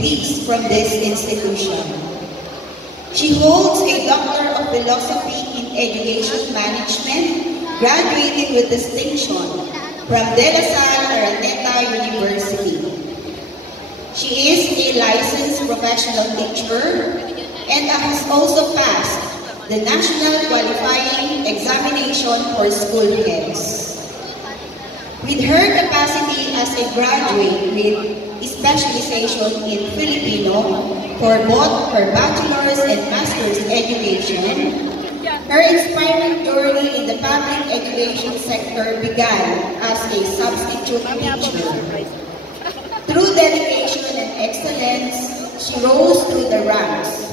degrees from this institution. She holds a Doctor of Philosophy in Education Management, graduating with distinction from De La Salle Araneta University. She is a licensed professional teacher and has also passed the National Qualifying Examination for School Heads. With her capacity as a graduate with specialization in Filipino for both her bachelor's and master's education, her inspiring journey in the public education sector began as a substitute teacher. Through dedication and excellence, she rose through the ranks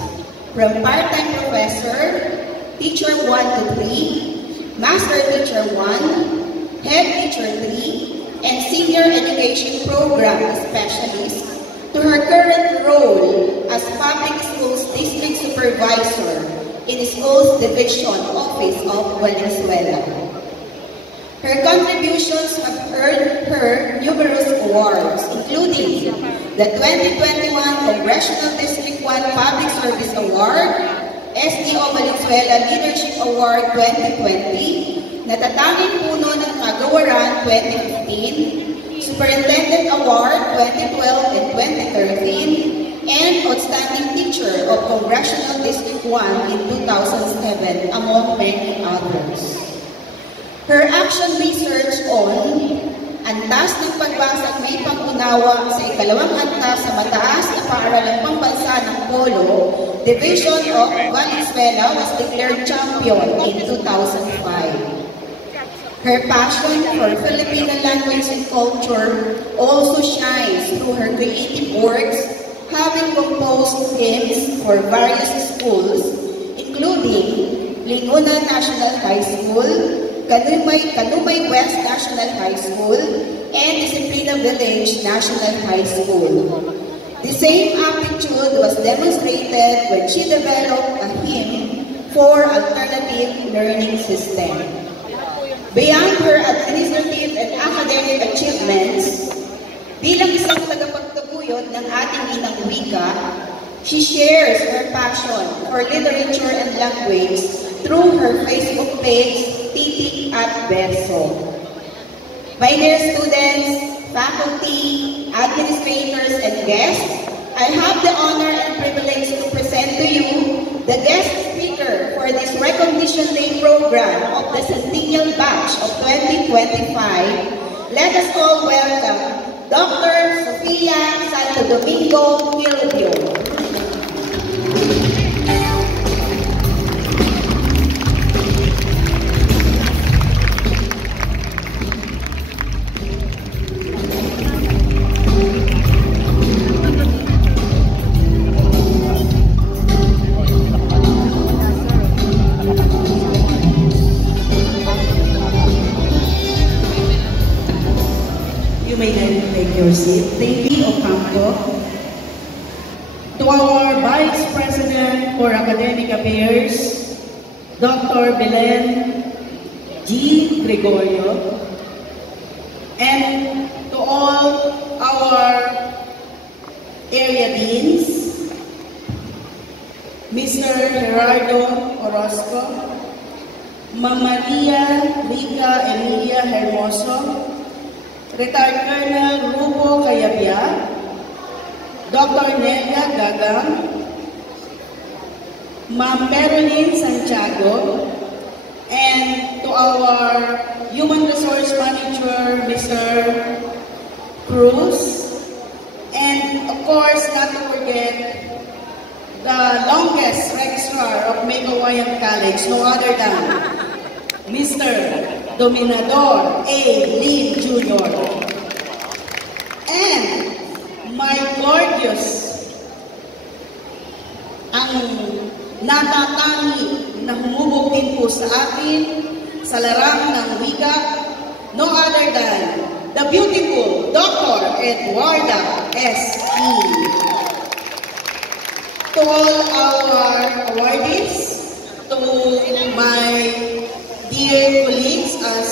from part-time professor, teacher 1 to 3, master teacher 1, head teacher 3, and senior education program specialist to her current role as public schools district supervisor in the Schools Division Office of Valenzuela. Her contributions have earned her numerous awards, including the 2021 Congressional District 1 Public Service Award, SDO Valenzuela Leadership Award 2020, Natatanging Puno ng Kagawaran 2015, Superintendent Award 2012 and 2013, and Outstanding Teacher of Congressional District 1 in 2007, among many others. Her action research on Antas ng Pagbasag May Pangunawa sa ikalawang antas sa mataas na paaralang pambansa ng Polo, Division of Valenzuela was declared champion in 2005. Her passion for Filipino language and culture also shines through her creative works, having composed hymns for various schools, including Linguna National High School, Kanumay West National High School, and Disciplina Village National High School. The same aptitude was demonstrated when she developed a hymn for alternative learning system. Beyond her administrative and academic achievements, bilang isang tagapagtaguyod ng ating inang wika, she shares her passion for literature and language through her Facebook page, Titik at Verso. My dear students, faculty, administrators, and guests, I have the honor and privilege to present to you the guest speaker for this Recognition Day program of the Centennial Batch of 2025. Let us all welcome Dr. Sofia Santo Domingo Quilobio. Thank you, Ocampo. To our Vice President for Academic Affairs, Dr. Belen G. Gregorio, and to all our area deans, Mr. Gerardo Orozco, Ma'am Maria Rica Emilia Hermoso, Retired Colonel Rubo Cayabia, Dr. Nelia Gagang, Ma'am Marilyn Santiago, and to our Human Resource Manager, Mr. Cruz, and of course, not to forget the longest registrar of May-Kawayan College, no other than Mr. Dominador A. Lim Jr. And my gorgeous, ang natatangi na humubog din po sa atin sa larang ng wika, no other than the beautiful Dr. Eduarda S. E. To all our awardees, to my dear colleagues as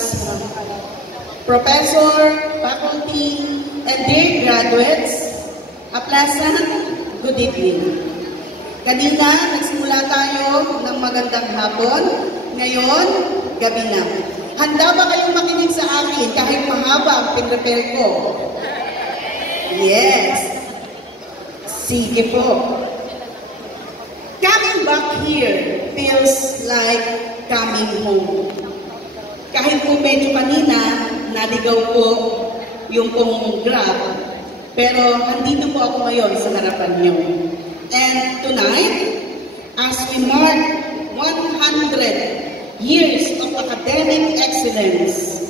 professor, faculty, and dear graduates, A pleasant good evening. Kanina, nagsimula tayo ng magandang hapon. Ngayon, gabi na. Handa ba kayong makinig sa akin kahit mahaba ang pinrepare ko? Yes. Sige po. Coming back here feels like coming home. Kahit po medyo kanina, naligaw po yung pong grab, pero andito po ako ngayon sa harapan niyo. And tonight, as we mark 100 years of academic excellence,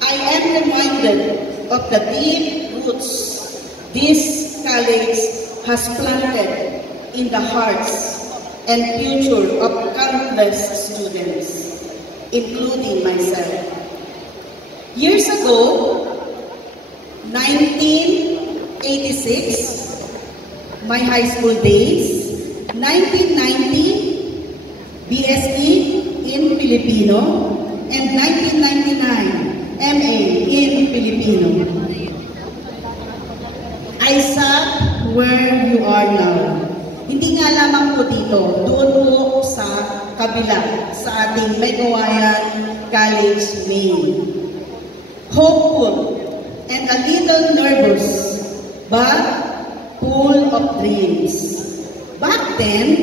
I am reminded of the deep roots this college has planted in the hearts and future of countless students, including myself. Years ago, 1986, my high school days, 1990, BSE in Filipino, and 1999, MA in Filipino. I sat where you are now. Hindi nga lamang po dito, doon po sa kabila, sa ating Megawayan College main. Hopeful and a little nervous, but full of dreams. Back then,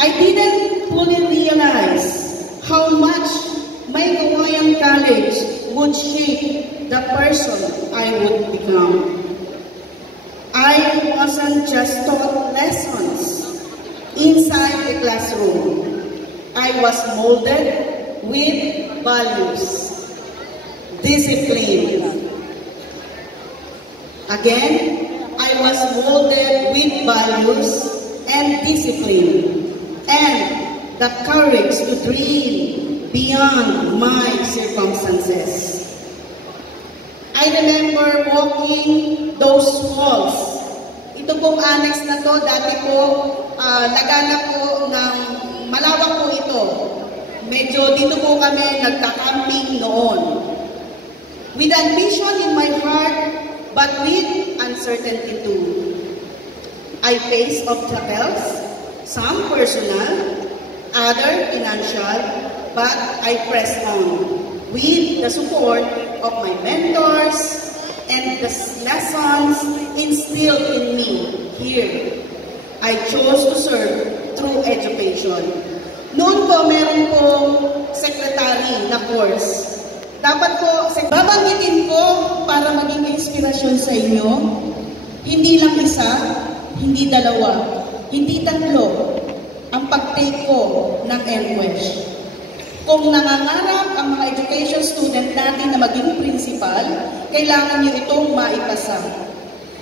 I didn't fully realize how much Megawayan College would shape the person I would become. I wasn't just taught lessons inside the classroom. I was molded with values, discipline. Again, I was molded with values and discipline, and the courage to dream beyond my circumstances. I remember walking those halls. Ito pong annex na to, dati po, laganap po ng malawak po ito. Medyo dito po kami nagka-camping noon. With ambition in my heart, but with uncertainty too. I faced obstacles, some personal, other financial, but I pressed on with the support of my mentors and the lessons instilled in me here. I chose to serve through education. Noon po, meron pong secretary na course. Dapat po, babanggitin ko para maging inspirasyon sa inyo, hindi lang isa, hindi dalawa, hindi tatlo, ang pag-take ko ng NWESH. Kung nangangarap ang mga education student natin na maging principal, kailangan nyo itong maipasa.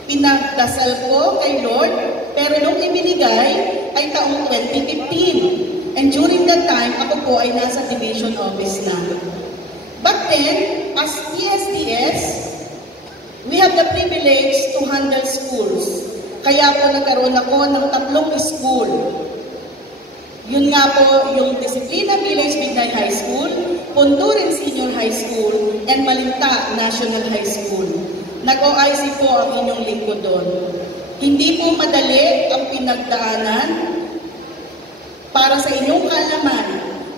Pinagdasal ko kay Lord, pero nung ibinigay ay taong 2015. And during that time, ako po ay nasa division office na. But then, as PSDS, we have the privilege to handle schools. Kaya po nagkaroon ako ng 3 school. Yun nga po, yung Disciplina Village Bignay High School, Punturin Senior High School, and Malinta National High School. Nag-OIC po ang inyong lingkod doon. Hindi po madali ang pinagdaanan. Para sa inyong kalaman,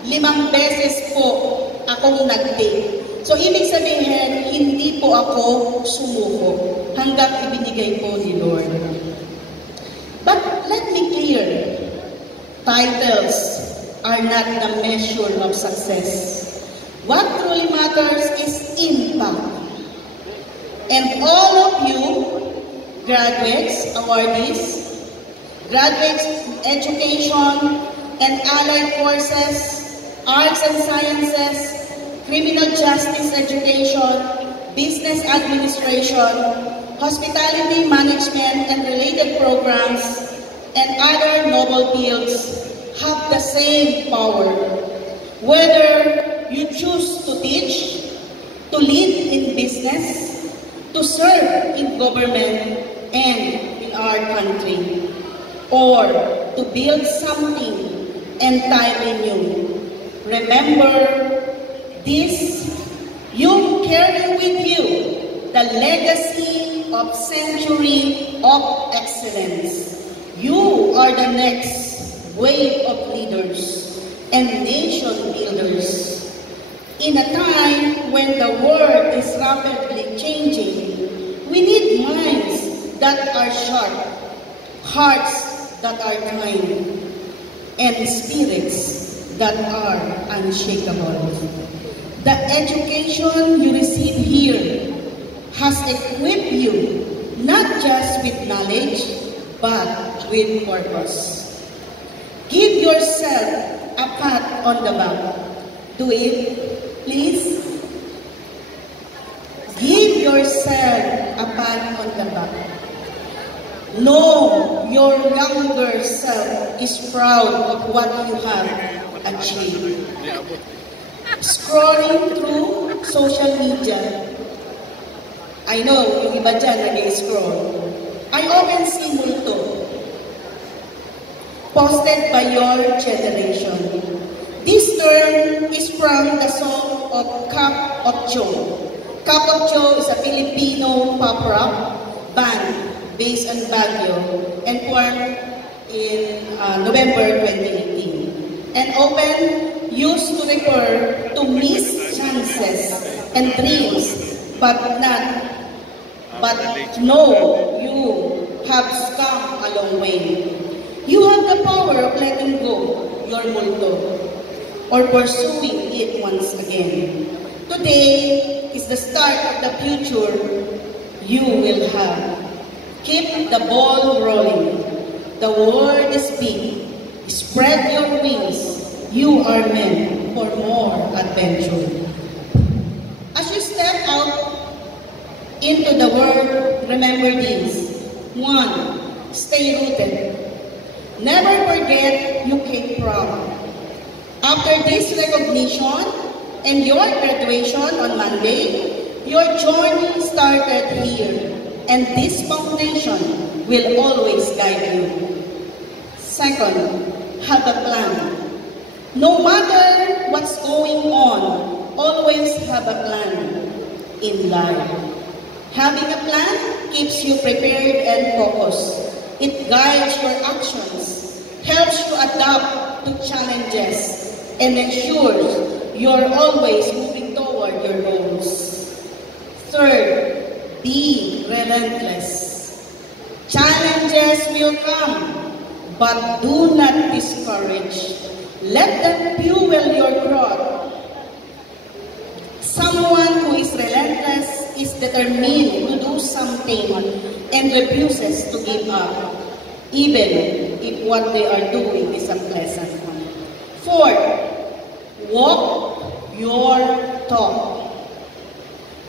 5 beses po akong nag-take. So, ibig sabihin, hindi po ako sumuko hanggang ibinigay po ni Lord. But let me clear, titles are not the measure of success. What truly matters is impact. And all of you, graduates, awardees, graduates education and allied courses, arts and sciences, criminal justice education, business administration, hospitality management and related programs, and other noble fields have the same power. Whether you choose to teach, to lead in business, to serve in government and in our country, or to build something entirely new. Remember this, you carry with you the legacy of century of excellence. You are the next wave of leaders and nation builders. In a time when the world is rapidly changing, we need minds that are sharp, hearts that are kind, and spirits that are unshakable. The education you receive here has equipped you not just with knowledge, but with purpose. Give yourself a pat on the back. Do it, please. Give yourself a pat on the back. Know your younger self is proud of what you have achieved. Scrolling through social media, I know yung iba dyan nag-scroll. I often see multo posted by your generation. This term is from the song of Cap Ocho. Cap Ocho is a Filipino pop rock band based on Baguio and formed in November 2018. And often used to refer to missed chances and dreams, but know you have come a long way. You have the power of letting go your multo or pursuing it once again. Today is the start of the future you will have. Keep the ball rolling. The world is big. Spread your wings. You are meant for more adventure. As you step out into the world, remember these. 1. Stay rooted. Never forget you came from. After this recognition and your graduation on Monday, your journey started here, and this foundation will always guide you. 2. Have a plan. No matter what's going on, always have a plan in life. Having a plan keeps you prepared and focused. It guides your actions, helps you adapt to challenges, and ensures you're always moving toward your goals. 3. Be relentless. Challenges will come, but do not discourage. Let them fuel your growth. Someone who is relentless is determined to do something and refuses to give up, even if what they are doing is unpleasant. 4. Walk your talk.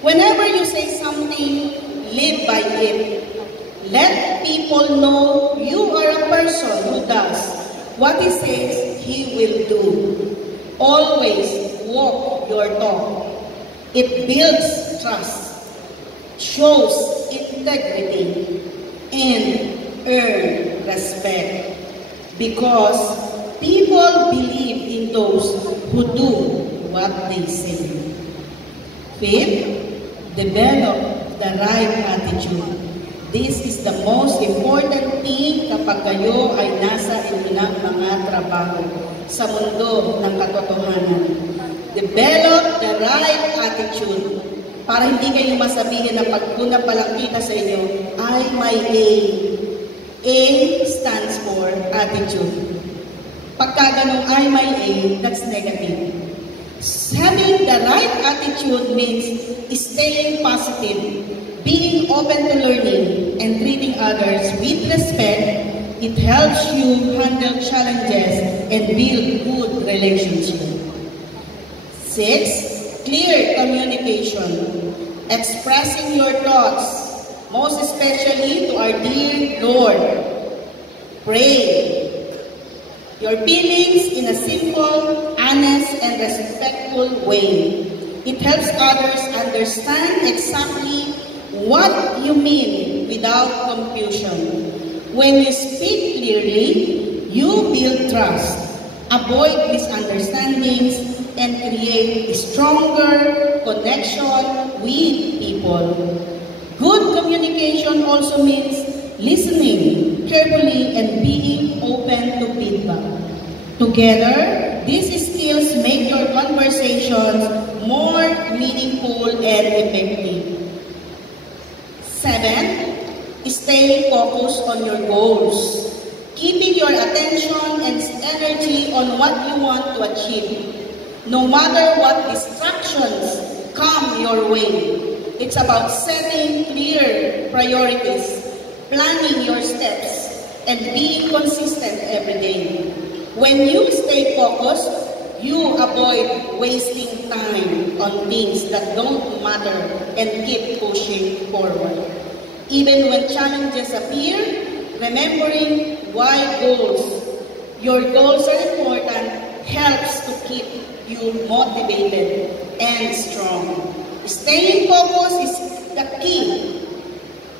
Whenever you say something, live by it. Let people know you are a person who does what he says he will do. Always walk your talk. It builds trust, shows integrity, and earns respect. Because people believe in those who do what they say. 5. Develop the right attitude. This is the most important thing kapag kayo ay nasa inyong mga trabaho sa mundo ng katotohanan. Develop the right attitude para hindi kayo masabihin na pag una palang kita sa inyo, I, my A. A stands for attitude. Pagka ganong I, my A, that's negative. Having the right attitude means staying positive, being open to learning, and treating others with respect. It helps you handle challenges and build good relationships. 6. Clear communication. Expressing your thoughts, most especially to our dear Lord. Pray your feelings in a simple, honest, and respectful way. It helps others understand exactly what you mean without confusion. When you speak clearly, you build trust, avoid misunderstandings, and create a stronger connection with people. Good communication also means listening carefully and being open to feedback. Together, these skills make your conversations more meaningful and effective. 7. Stay focused on your goals. Keeping your attention and energy on what you want to achieve. No matter what distractions come your way, it's about setting clear priorities, planning your steps, and being consistent every day. When you stay focused, you avoid wasting time on things that don't matter and keep pushing forward. Even when challenges appear, remembering why your goals are important, helps to keep you motivated and strong. Staying focused is the key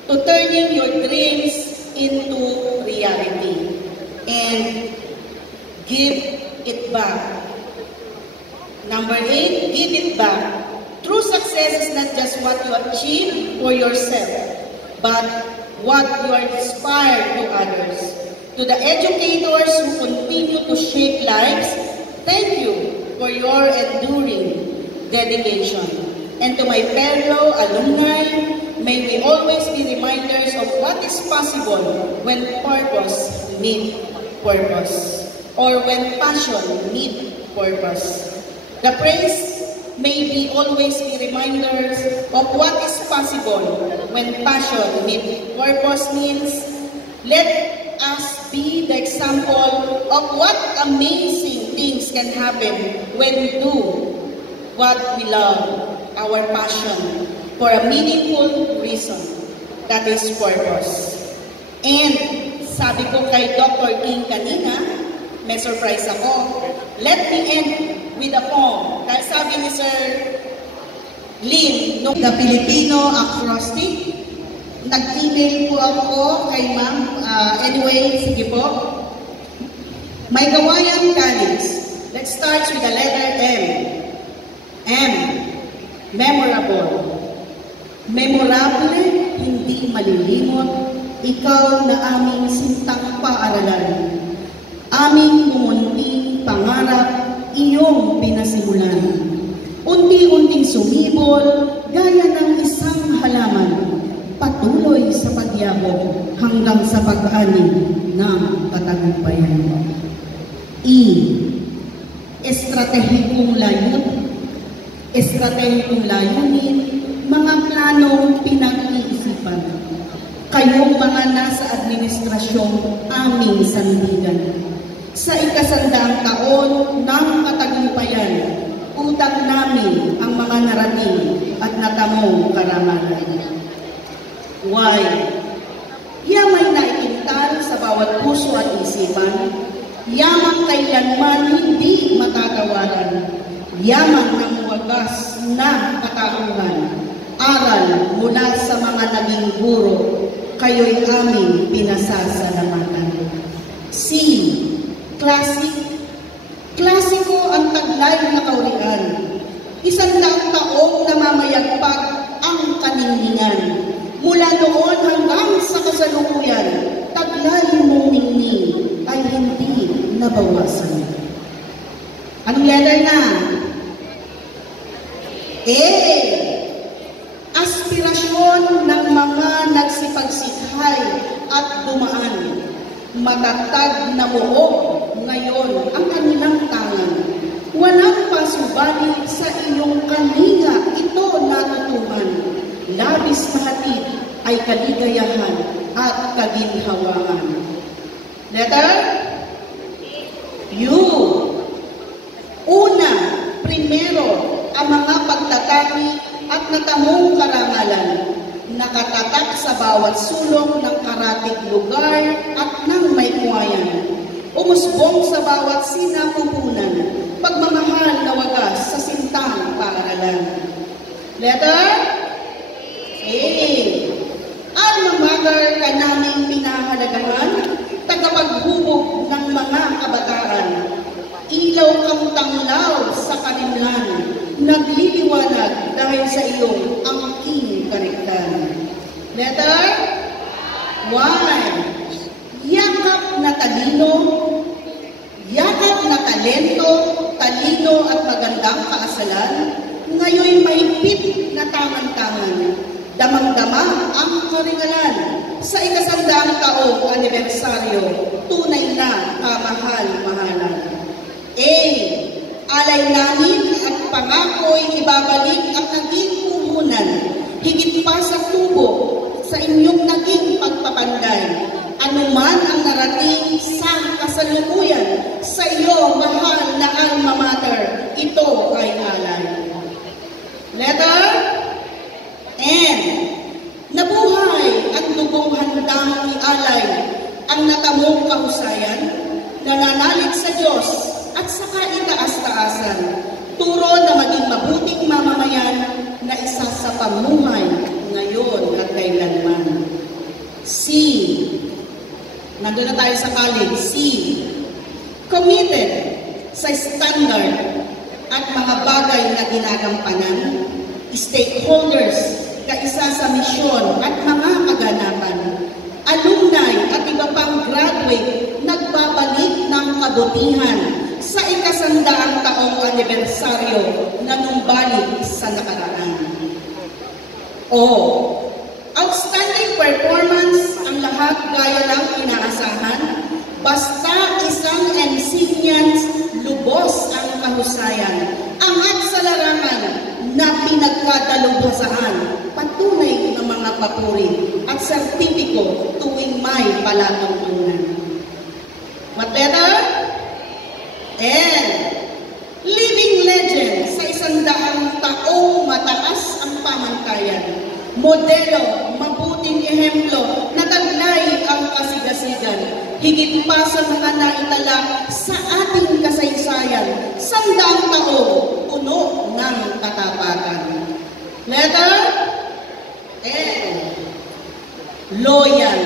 to turning your dreams into reality and give it back. Number 8, give it back. True success is not just what you achieve for yourself, but what you are inspired to others. To the educators who continue to shape lives, thank you for your enduring dedication. And to my fellow alumni, may we always be reminders of what is possible when purpose meets purpose, or when passion meets purpose. The praise may be always be reminders of what is possible when passion meets purpose means let us be the example of what amazing things can happen when we do what we love, our passion, for a meaningful reason, that is purpose. And sabi ko kay Dr. King kanina, may surprise ako, let me end with a poem. Dahil sabi ni Sir Lin, the Filipino acrostic, nag-email po ako kay ma'am. Anyway, sige po. May Gawayan College. Let's start with the letter M. M. Memorable. Memorable, hindi malilimot, ikaw na aming sintang paaralan. Aming bumunting pangarap, iyong pinasimulan. Unti-unting sumibol, gaya ng isang halaman, patuloy sa pagyabong hanggang sa pag-ani ng katagumpayan. E. Estratehikong layunin, mga planong pinag-iisipan. Kayong mga nasa administrasyong aming sandigan. Sa ikasandaang taon ng katagumpayan, utang namin ang mga narating at natamong karamahan. Why? Yamay na itintal sa bawat puso at isipan, yamang kailanman hindi matatawaran, yamang ng wagas na katauhan, aral mula sa mga naging guro, kayo'y aming pinasasalamatan. C. Klasiko ang taglay na kaurian. 100 taong namamayagpag ang kaninningan. Mula noon hanggang sa kasalukuyan, taglay mong ningning ay hindi nabawasan. Anong letter na? Aspirasyon ng mga nagsipagsikhay at dumaan. Matatag na buo ngayon ang kanilang tangan. Walang pasubali sa iyong kalinga, ito natutuhan. Labis na hatid ay kaligayahan at kaginhawaan. Letter U. Una, primero, ang mga pagtatani at natamong karangalan, nakatatak sa bawat sulok ng karatig lugar at ng may kuwayan. Umusbong sa bawat sinapupunan, pagmamahal na wagas sa sintang paaralan. Letter A. Alma mater ka naming pinahalagahan, tagapaghubog ng mga kabataan. Ilaw kang tanglaw sa kanimlan, nagliliwanag dahil sa iyong angking kariktan. Why? Yakap na talino, yakap na talento, talino at magandang kaasalan, ngayon mahigpit na tangan-tangan, damang-dama ang karingalan. Sa ikasandaang taong anibersaryo, tunay na kamahal-mahalan. A. Alay namin at pangako'y ibabalik ang naging puhunan, higit pa sa tubo sa inyong naging pagpapanday. Anuman ang narating sa kasalukuyan, sa iyo, mahal na alma mater, ito ay alay. Letter N. Nabuhay ang dugong handang ialay, ang natamong kahusayan, nananalig sa Diyos at sa kaitaas-taasan, turo na maging mabuting mamamayan na isa sa pamuhay ngayon at kailanman. C. Nandun na tayo sa college. C. Committed sa standard at mga bagay na ginagampanan, stakeholders, kaisa sa misyon at mga kaganapan, alumni at iba pang graduate, nagbabalik ng kabutihan sa ikasandaang taong anibersaryo na numbalik sa nakaraan. O. Outstanding performance ang lahat gaya ng inaasahan, basta isang insignians, lubos ang kahusayan, angat sa larangan na pinagkadalubhasahan, patunay ng mga papuri at sertipiko tuwing may palatuntunan. Matera? And living legend sa 100 taong mataas ang pamantayan, modelo, mabuting ehemplo, nataglay ang kasigasigan, higit pa sa mga naitala sa ating kasaysayan, 100 taong puno ng katapatan. Letter L. Loyal.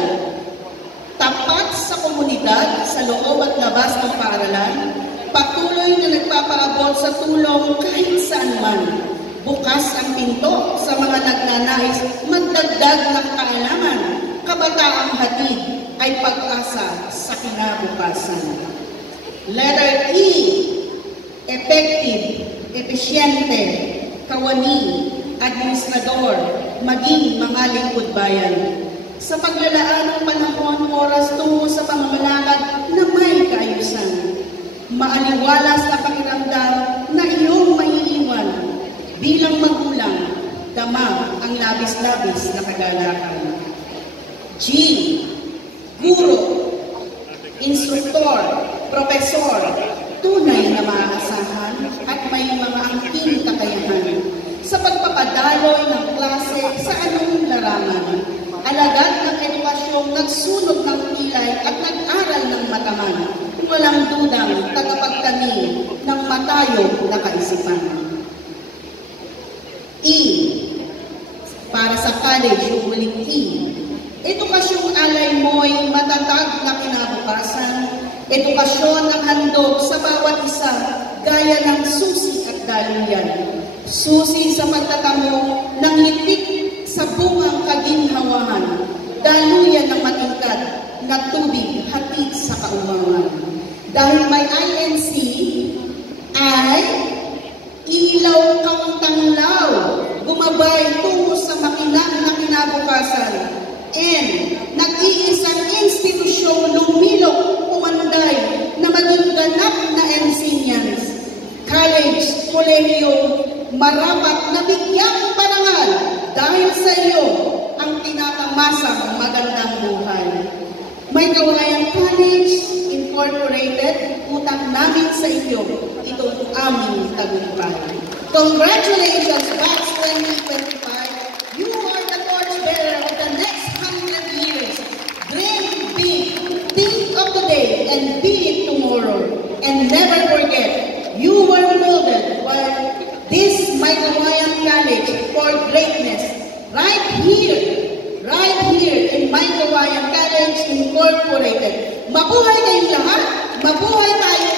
Tapat sa komunidad, sa loob at labas ng paaralan, patuloy na nagpapaabot sa tulong kahit saan man. Bukas ang pinto sa mga nagnanais magdagdag ng kaalaman. Kabataang hatid ay pag-asa sa kinabukasan. Letter E. Effective, epesyente, kawani, administrador, maging mga lingkod bayan. Sa paglalaan ng panahon, oras tungo sa pamamalakad na may kaayusan. Maaliwalas na pakiramdam na iyong maiiwan. Bilang magulang, dama ang labis-labis na kagalakan. G. Guro, instruktor, profesor, tunay na maaasahan at may mga angking kakayahan sa pagpapadaloy ng klase sa anong larangan. Alagad ng edukasyong nagsunod ng pilay at nag-aral ng mataman, walang dudang tagapagtanim ng matayo na kaisipan. E. Para sa college, yung huling E. Edukasyong alay mo'y matatag na kinabukasan, edukasyon ang handog sa bawat isa, gaya ng susi at daluyan. Susi sa pagtatamo ng hitik sa bungang kaginhawahan, daluyan ng matingkad na tubig hatid sa kaumangan. Dahil may INC, ay ilaw kang tanglaw, gumabay tungo sa makinang na kinabukasan, and nag-iisang institusyong lumilok umanday na maging ganap na ensinyans. College, kolehiyo, marapat na bigyang parangal dahil sa iyo ang tinatamasang magandang buhay. May Kawayan College Incorporated, utang namin sa iyo itong aming tagumpay. Congratulations, Batch 2025! You are the torchbearer of the next 100 years. Dream big, think of the day, and be it tomorrow. And never forget, you were molded while this My Kawayan College for greatness. Right here in My Kawayan College Incorporated. Mabuhay kayong lahat, mabuhay tayo